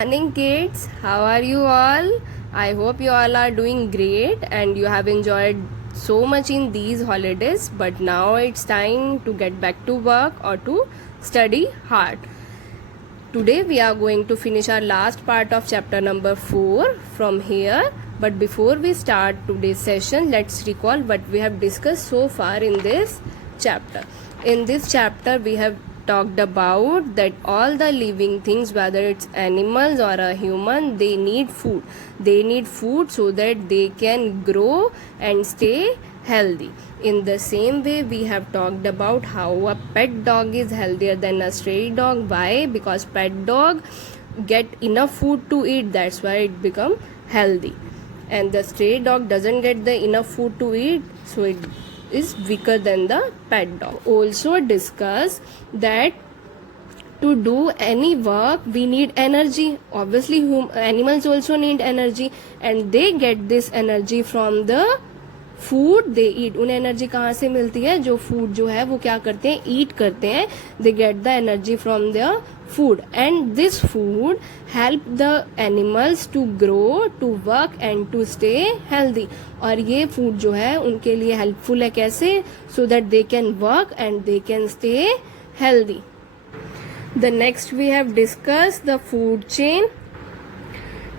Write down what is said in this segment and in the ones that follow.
Morning, kids. How are you all? I hope you all are doing great and you have enjoyed so much in these holidays. But now it's time to get back to work or to study hard. Today we are going to finish our last part of chapter number 4 from here. But before we start today's session, let's recall what we have discussed so far in this chapter. In this chapter, we have talked about that all the living things, whether it's animals or a human, they need food. They need food so that they can grow and stay healthy. In the same way, we have talked about how a pet dog is healthier than a stray dog. Why? Because pet dog get enough food to eat, that's why it become healthy, and the stray dog doesn't get the enough food to eat, so it is weaker than the pet dog. Also discuss that to do any work we need energy. Obviously animals also need energy, and they get this energy from the food they eat. उन्हें energy कहाँ से मिलती है? जो food जो है वो क्या करते हैं, ईट करते हैं. They get the energy from the food, and this food help the animals to grow, to work and to stay healthy. और ये food जो है उनके लिए helpful है कैसे? So that they can work and they can stay healthy. The next we have discussed the food chain.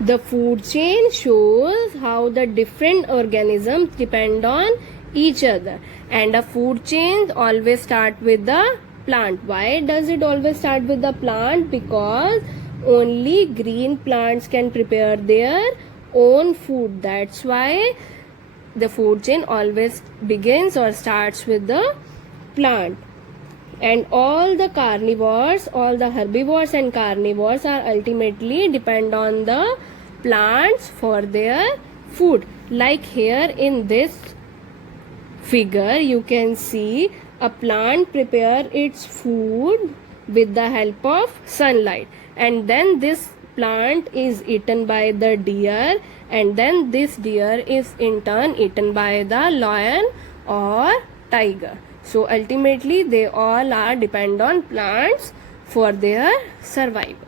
The food chain shows how the different organisms depend on each other, and a food chain always start with the plant. Why does it always start with the plant? Because only green plants can prepare their own food. That's why the food chain always begins or starts with the plant. And all the carnivores, all the herbivores and carnivores are ultimately depend on the plants for their food. Like here in this figure you can see a plant prepare its food with the help of sunlight, and then this plant is eaten by the deer, and then this deer is in turn eaten by the lion or tiger. So ultimately they all are depend on plants for their survival.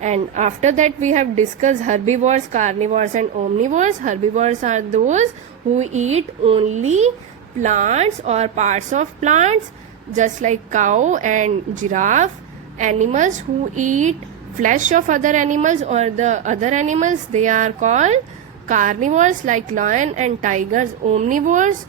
And after that we have discussed herbivores, carnivores and omnivores. Herbivores are those who eat only plants or parts of plants, just like cow and giraffe. Animals who eat flesh of other animals or the other animals, they are called carnivores, like lion and tigers. Omnivores,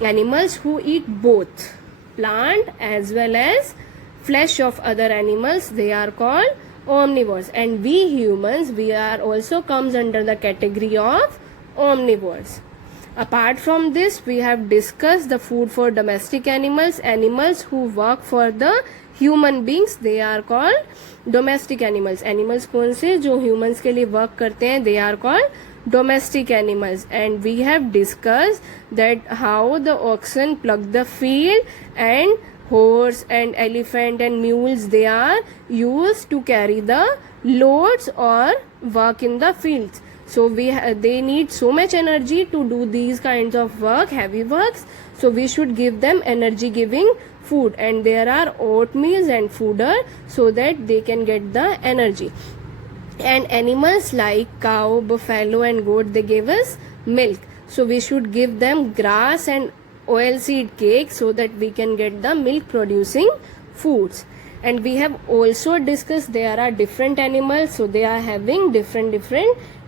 animals who eat both plant as well as flesh of other animals, they are called omnivores. And we humans, we are also comes under the category of omnivores. Apart from this, we have discussed the food for domestic animals. Animals who work for the human beings, they are called domestic animals. Animals कौन से? जो humans के लिए work करते हैं, they are called domestic animals. And we have discussed that how the oxen plug the field, and horse and elephant and mules, they are used to carry the loads or work in the fields. So they need so much energy to do these kinds of work, heavy works. So we should give them energy giving food, and there are oatmeal and fodder so that they can get the energy. And animals like cow, buffalo and goat, they give us milk. So we should give them grass and oilseed cake so that we can get the milk producing foods. And we have also discussed there are different animals, so they are having different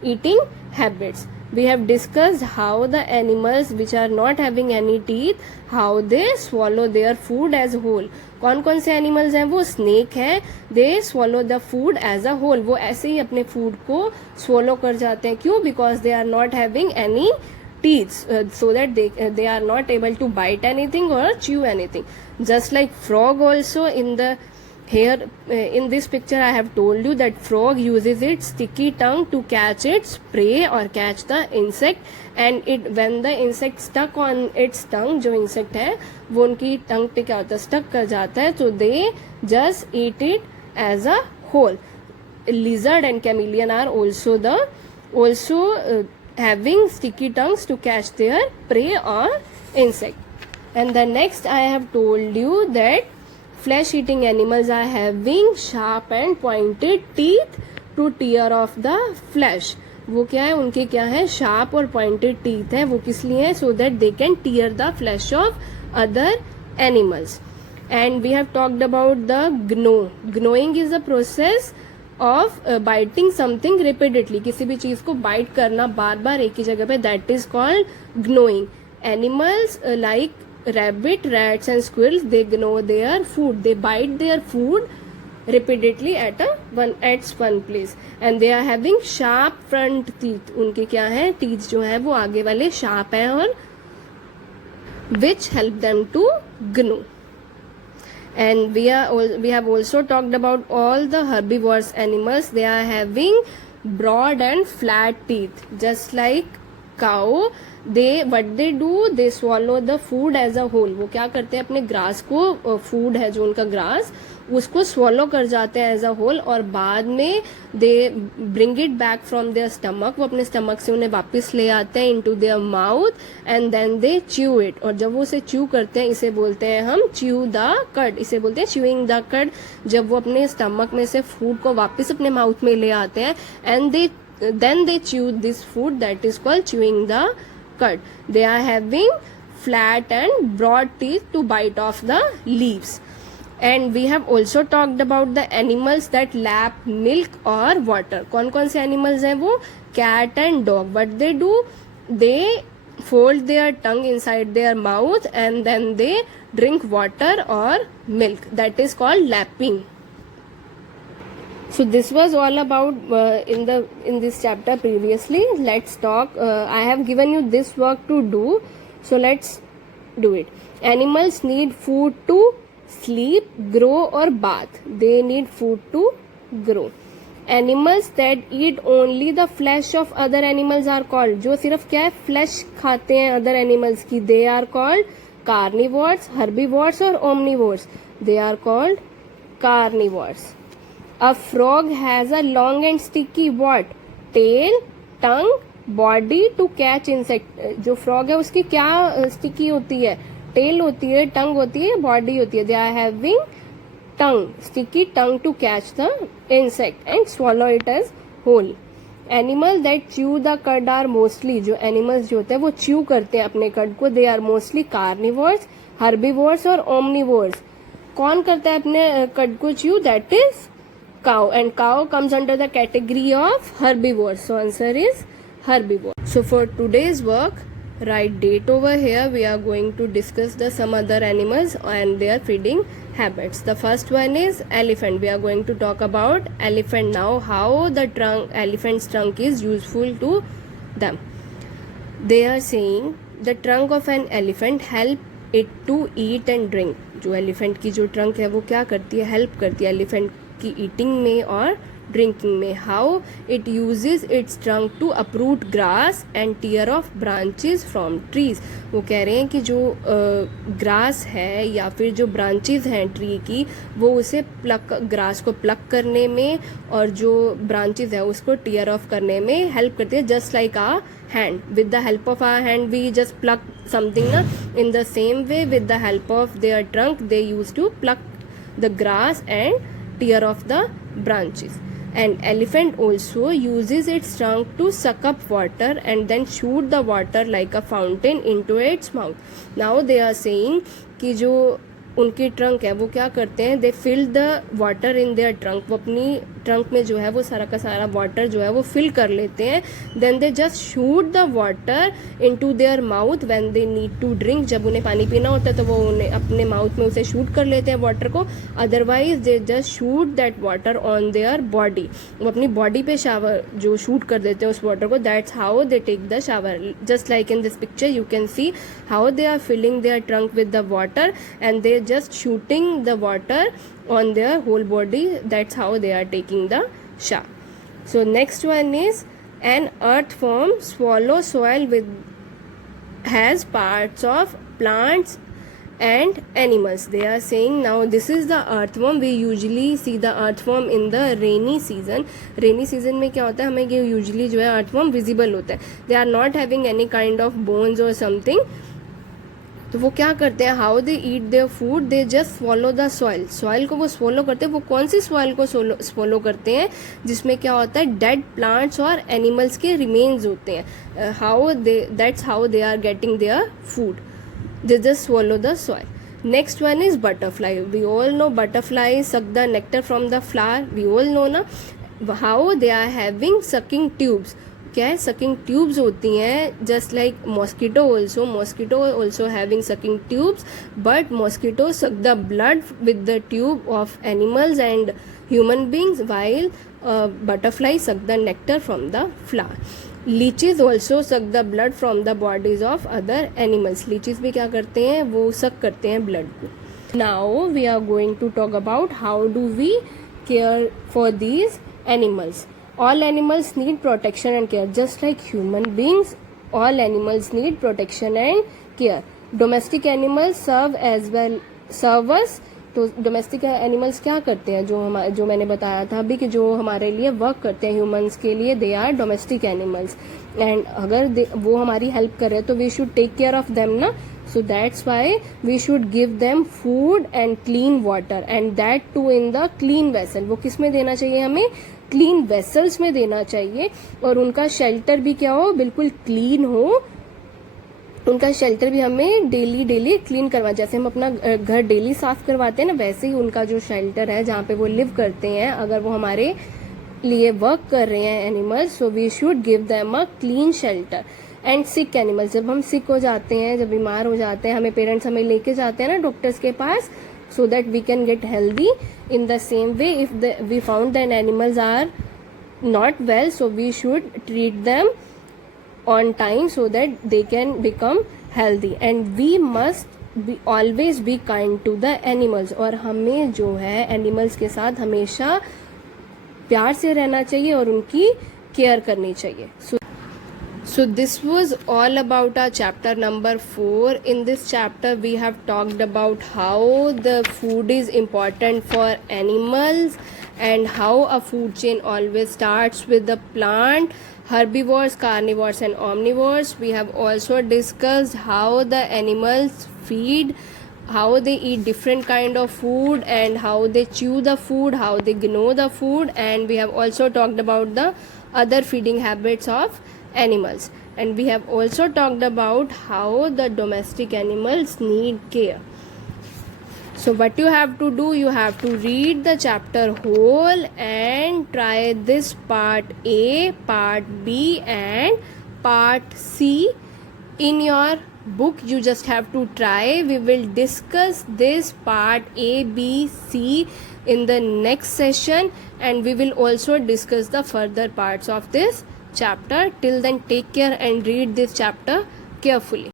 eating habits. We have discussed how the animals which are not having any teeth, how they swallow their food as whole. कौन कौन से animals हैं? वो snake है, दे swallow the food as a whole. वो ऐसे ही अपने food को swallow कर जाते हैं. क्यों? Because they are not having any teeth, so that they are not able to bite anything or chew anything. Just like frog also, in the here in this picture I have told you that frog uses its sticky tongue to catch its prey or catch the insect, and it when the insect stuck on its tongue, जो insect है वो उनकी tongue पे क्या होता है, stuck कर जाता है, so they just eat it as a whole. Lizard and chameleon are also having sticky tongues to catch their prey or insect. And the next I have told you that flesh eating animals are having sharp and pointed teeth to tear off the flesh. वो क्या है, उनके क्या है, sharp और pointed teeth है. वो किस लिए है, so that they can tear the flesh of other animals. And we have talked about the gnaw. Gnawing is the process of biting something repeatedly. किसी भी चीज को बाइट करना बार बार एक ही जगह पे, that is called gnawing. Animals like rabbit, rats and squirrels, they gnaw their food, they bite their food repeatedly at one place, and they are having sharp front teeth. उनके क्या है, teeth जो है वो आगे वाले sharp हैं और which help them to gnaw. And we have also talked about all the herbivorous animals. They are having broad and flat teeth, just like cow. what they do, they swallow the food as a whole. वो क्या करते हैं, अपने grass को, food है जो उनका grass, उसको swallow कर जाते हैं एज अ होल, और बाद में they bring it back from their stomach. वो अपने स्टमक से उन्हें वापस ले आते हैं into their mouth, and then they chew it. और जब वो उसे च्यू करते हैं, इसे बोलते हैं हम च्यू द कड, इसे बोलते हैं च्यूइंग द कड. जब वो अपने स्टमक में से फूड को वापस अपने माउथ में ले आते हैं, and then they chew this food, that is called chewing the cud. They are having flat and broad teeth to bite off the leaves. And we have also talked about the animals that lap milk or water. कौन कौन से animals हैं वो, cat and dog. What they do, they fold their tongue inside their mouth and then they drink water or milk. That is called lapping. So this was all about in this chapter previously. Let's talk. I have given you this work to do, so let's do it. Animals need food to sleep, grow or bath. They need food to grow. Animals that eat only the flesh of other animals are called. जो सिर्फ क्या है, flesh खाते हैं other animals की, they are called carnivores, herbivores और omnivores. They are called carnivores. A frog has a long and sticky what? Tail, tongue, body to catch insect. जो frog है उसकी क्या sticky होती है, tail होती है, tongue होती है, body होती है. They are having tongue, sticky tongue to catch the insect and swallow it as whole. Animal that chew the cud are mostly, जो animals जो होते हैं वो chew करते हैं अपने cud को, they are mostly carnivores, herbivores और omnivores. कौन करता है अपने cud को chew? That is cow, and cow comes under the category of herbivores. So answer is herbivore. So for today's work, write date over here. We are going to discuss some other animals and their feeding habits. The first one is elephant. We are going to talk about elephant now, how the elephant's trunk is useful to them. They are saying the trunk of an elephant help it to eat and drink. जो elephant की जो trunk है वो क्या करती है, help करती है elephant की ईटिंग में और ड्रिंकिंग में. How it uses its trunk to uproot grass and tear off branches from trees. वो कह रहे हैं कि जो ग्रास है या फिर जो ब्रांचेस हैं ट्री की, वो उसे ग्रास को प्लक करने में और जो ब्रांचेस है उसको टीयर ऑफ करने में हेल्प करती है. Just like a hand, with the help of our hand we just pluck something ना, in the same way with the help of their trunk they use to pluck the grass and tear off the branches. And elephant also uses its trunk to suck up water and then shoot the water like a fountain into its mouth. Now they are saying कि जो उनकी trunk है वो क्या करते हैं, they fill the water in their trunk. वो अपनी ट्रंक में जो है वो सारा का सारा वाटर जो है वो फिल कर लेते हैं. Then they just shoot the water into their mouth when they need to drink. जब उन्हें पानी पीना होता है तो वो उन्हें अपने माउथ में उसे शूट कर लेते हैं वाटर को. Otherwise they just shoot that water on their body. वो अपनी बॉडी पे शावर जो शूट कर देते हैं उस वाटर को. That's how they take the shower. Just like in this picture you can see how they are filling their trunk with the water and they just shooting the water on their whole body. That's how they are taking the shower. So next one is an earthworm swallow soil with has parts of plants and animals. They are saying now this is the earthworm. We usually see the earthworm in the rainy season. Rainy season में क्या होता है, हमें ये usually जो है earthworm visible होता है. They are not having any kind of bones or something. तो वो क्या करते हैं, how they eat their food, they just follow the soil, soil को वो फॉलो करते हैं। वो कौन सी सॉइल को फॉलो करते हैं, जिसमें क्या होता है, डेड प्लांट्स और एनिमल्स के रिमेन्स होते हैं। How they, that's how they are getting their food, they just swallow the soil. Next one is butterfly. We all know butterflies suck the nectar from the flower. We all know ना how they are having sucking tubes. क्या है, sucking tubes होती हैं, just like mosquito also having sucking tubes, but mosquito suck the blood with the tube of animals and human beings, while butterfly suck the nectar from the flower. Leeches also suck the blood from the bodies of other animals, leeches भी क्या करते हैं, वो सक करते हैं blood को. Now we are going to talk about how do we care for these animals. All animals need protection and care just like human beings. All animals need protection and care. Domestic animals serve us. तो domestic animals क्या करते हैं, जो मैंने बताया था अभी कि जो हमारे लिए वर्क करते हैं ह्यूमंस के लिए, they are domestic animals. And अगर वो हमारी हेल्प कर रहे हैं तो we should take care of them ना. So that's why we should give them food and clean water, and that too in the clean vessel. वो किस में देना चाहिए, हमें क्लीन वेसल्स में देना चाहिए. और उनका शेल्टर भी क्या हो, बिल्कुल क्लीन हो. उनका शेल्टर भी हमें डेली क्लीन करवा, जैसे हम अपना घर डेली साफ करवाते हैं ना, वैसे ही उनका जो शेल्टर है जहाँ पे वो लिव करते हैं, अगर वो हमारे लिए वर्क कर रहे हैं animals, so we should give them a clean shelter. And sick animals, जब हम सिक हो जाते हैं, जब बीमार हो जाते हैं, हमें पेरेंट्स हमें लेके जाते हैं ना डॉक्टर्स के पास, so that we can get healthy. In the same way, if we found that animals are not well, so we should treat them on time so that they can become healthy. And we must always be kind to the animals. और हमें जो है animals के साथ हमेशा प्यार से रहना चाहिए और उनकी केयर करनी चाहिए. So this was all about our chapter number 4. In this chapter we have talked about how the food is important for animals and how a food chain always starts with the plant, herbivores, carnivores and omnivores. We have also discussed how the animals feed, how they eat different kind of food and how they chew the food, how they gnaw the food, and we have also talked about the other feeding habits of animals. And we have also talked about how the domestic animals need care. So what you have to do, you have to read the chapter whole and try this part A, part B and part C in your book. You just have to try. We will discuss this part A, B, C in the next session, and we will also discuss the further parts of this chapter. Till then, take care and read this chapter carefully.